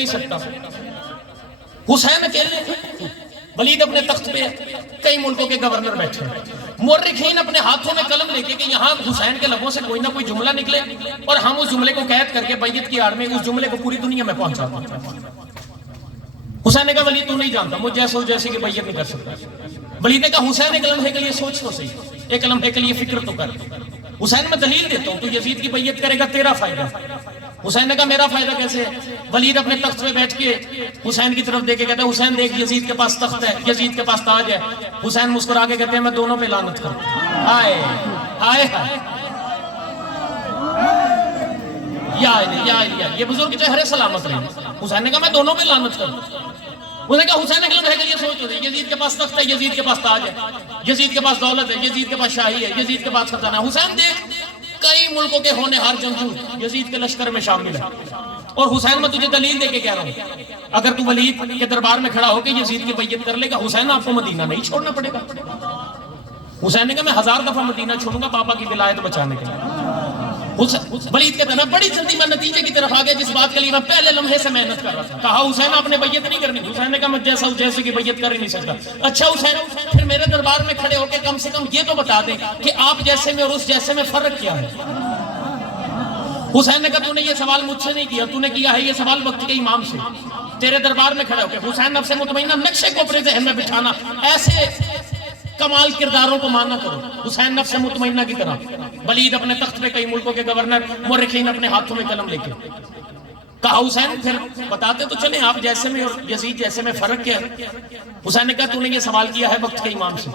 نہیں سکتا. حسین اکیلے تھے، ولید اپنے تخت پہ ہے، کئی ملکوں کے گورنر بیٹھے ہیں، مورخین اپنے ہاتھوں میں قلم لے کے کہ یہاں حسین کے لبوں سے کوئی نہ کوئی جملہ نکلے اور ہم اس جملے کو قید کر کے بیعت کی آڑ میں اس جملے کو پوری دنیا میں پہنچاتے ہیں. حسین نے کہا ولید تو نہیں جانتا، مجھ جیسے جیسے کہ بیعت نہیں کر سکتا. ولید نے کہا حسین ایک لمحے کے لیے سوچ تو صحیح، ایک لمحے کے لیے فکر تو کر. حسین میں دلیل دیتا ہوں، تو یزید کی بیعت کرے گا تیرا فائدہ. حسین نے کہا میرا فائدہ کیسے ہے؟ ولید اپنے تخت پہ بیٹھ کے حسین کی طرف دیکھ کے کہتا ہے حسین دیکھ یزید کے پاس تخت ہے، یزید کے پاس تاج ہے. حسین مسکرا کے کہتے ہیں میں دونوں پہ لعنت کروں. ہائے ہائے ہائے، یا یہ بزرگ چہرے سلامت رہے. حسین نے کہا میں دونوں پہ لعنت کروں. اس نے کہا حسین اکلم ہے کہ یہ سوچ رہے یزید کے پاس تخت ہے، یزید کے پاس تاج ہے، یزید کے پاس دولت ہے، یزید کے پاس شاہی ہے، یزید کے پاس خزانہ ہے. حسین دیکھ کئی ملکوں کے ہونے ہار جنگجو یزید کے لشکر میں شامل ہے. اور حسین میں تجھے دلیل دے کے کہہ رہا ہوں، اگر تو ولید کے دربار میں کھڑا ہو کے یزید کی بیعت کر لے گا، حسین آپ کو مدینہ نہیں چھوڑنا پڑے گا. حسین نے کہا میں 1000 دفعہ مدینہ چھوڑوں گا بابا کی ولایت بچانے کے لیے. ولید کہتا ہے میں بڑی جلدی میں نتیجے کی طرف آ گیا جس بات کے لیے میں پہلے لمحے سے محنت کر رہا تھا. کہا حسین آپ نے بیعت نہیں کرنی. حسین نے کہا میں جیسے کی بیعت کر ہی نہیں سکتا. اچھا حسین پھر میرے دربار میں کھڑے ہو کے کم سے کم یہ تو بتا دیں کہ آپ جیسے میں اور اس جیسے میں فرق کیا ہے. حسین نے کہا تو نے یہ سوال مجھ سے نہیں کیا، تو نے کیا ہے یہ سوال وقت کے امام سے. تیرے دربار میں کھڑے ہو کے حسین نفس مطمئنہ نقشے کو اپنے ذہن میں بٹھانا، ایسے کمال کرداروں کو ماننا کرو. حسین نفس مطمئنہ کی طرح، ولید اپنے تخت پہ، کئی ملکوں کے گورنر، مورخین اپنے ہاتھوں میں قلم لے کے. کہا حسین پھر بتاتے تو چلیں آپ جیسے میں اور یزید جیسے میں فرق کیا ہے. حسین نے کہا تو نے یہ سوال کیا ہے وقت کے امام سے،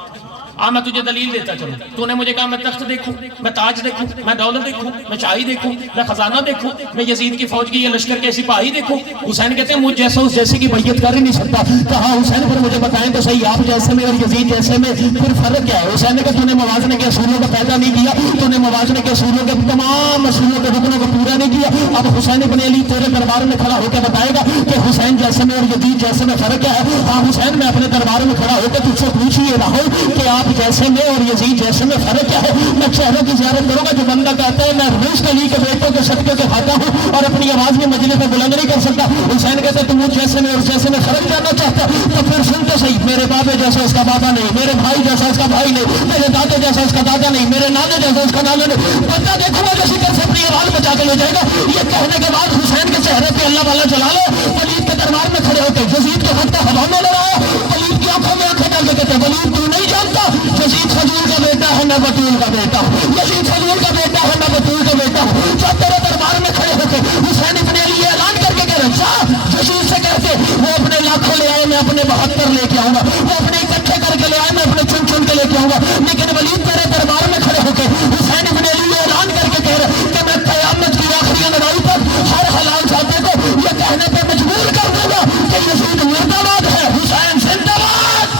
میں تجھے دلیل دیتا چلوں. تو نے مجھے کہا میں تخت دیکھوں، میں تاج دیکھوں، میں دولت دیکھوں، میں شاہی دیکھوں، میں خزانہ دیکھوں، میں یزید کی فوج کی یہ لشکر کے سپاہی دیکھوں. حسین کہتے ہیں مجھ جیسا اس جیسے کی بیعت کر ہی نہیں سکتا. کہا حسین پھر مجھے بتائیں تو صحیح آپ جیسے میں اور یزید جیسے میں پھر فرق کیا ہے. حسین نے کہا تو نے موازنے کے اصولوں کو پیدا نہیں کیا، تو نے موازنے کے اصولوں کے تمام اصولوں کے رکنوں کو پورا نہیں کیا. اب حسین ابن علی تیرے دربار میں کھڑا ہو کے بتائے گا کہ حسین جیسے میں اور یزید جیسے میں فرق کیا ہے. ہاں حسین میں اپنے دربار میں کھڑا ہو کے تجھ سے پوچھ ہی رہا ہوں کہ آپ جیسے میں اور یزید جیسے میں فرق کیا ہے. میں چہروں کی زیارت کروں گا. جو بندہ کہتا ہے میں روز علی کے بیٹوں کے صدقے سے کھاتا ہوں اور اپنی آواز میں مجلس میں بلند نہیں کر سکتا. حسین کہتے ہیں تم مجھ جیسے میں اور جیسے میں فرق جاننا چاہتا تو پھر سن تو صحیح، میرے بابے جیسا اس کا بابا نہیں، میرے بھائی جیسا اس کا بھائی نہیں، میرے دادے جیسا اس کا دادا نہیں، میرے نانے جیسا اس کا نانا نہیں. بندہ دیکھو گا جیسی کر سے اپنی آواز بچا کے لے جائے گا. یہ کہنے کے بعد حسین کے چہرے پہ اللہ والا چلا لو. ولید کے دربار میں کھڑے ہوتے یزید کے حق کا حوالہ لگایا. ولید کی آنکھوں میں آنکھیں ڈال کے کہتے ولید تو نہیں جانتا یزید فضول کا بیٹا ہے، میں بطول کا بیٹا ہوں. یزید فضول کا بیٹا ہے، میں بطول کا بیٹا ہوں. جو تیرے دربار میں کھڑے ہو کے حسین ابن علی یہ اعلان کر کے کہہ رہے جا یزید سے کہتے وہ اپنے لاکھوں لے آئے میں اپنے 72 لے کے آؤں گا، وہ اپنے اکٹھے کر کے لے آئے میں اپنے چن چن کے لے کے آؤں گا. لیکن ولید تیرے دربار میں کھڑے ہو کے حسین ابن علی یہ اعلان کر کے کہہ رہے کہ میں قیامت کی آخری لڑائی تک ہر حلال ساتھی کو یہ کہنے پہ مجبور کر دوں گا کہ یزید مردہ باد ہے، حسین زندہ باد.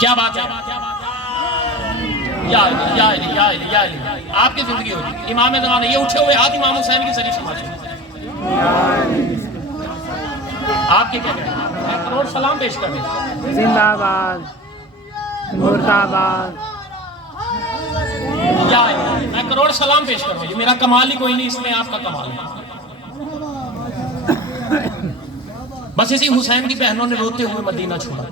کیا بات ہے، یا آپ کی زندگی ہوگی امام زمانہ. یہ اٹھے ہوئے ہاتھ امام حسین کی شریف سماج آپ کے کیا کہتے ہیں؟ میں کروڑ سلام پیش کر دیں. زندہ آباد، مرد آباد. میں کروڑ سلام پیش کروں. یہ میرا کمال ہی کوئی نہیں، اس میں آپ کا کمال ہے. بس اسی حسین کی بہنوں نے روتے ہوئے مدینہ چھوڑا.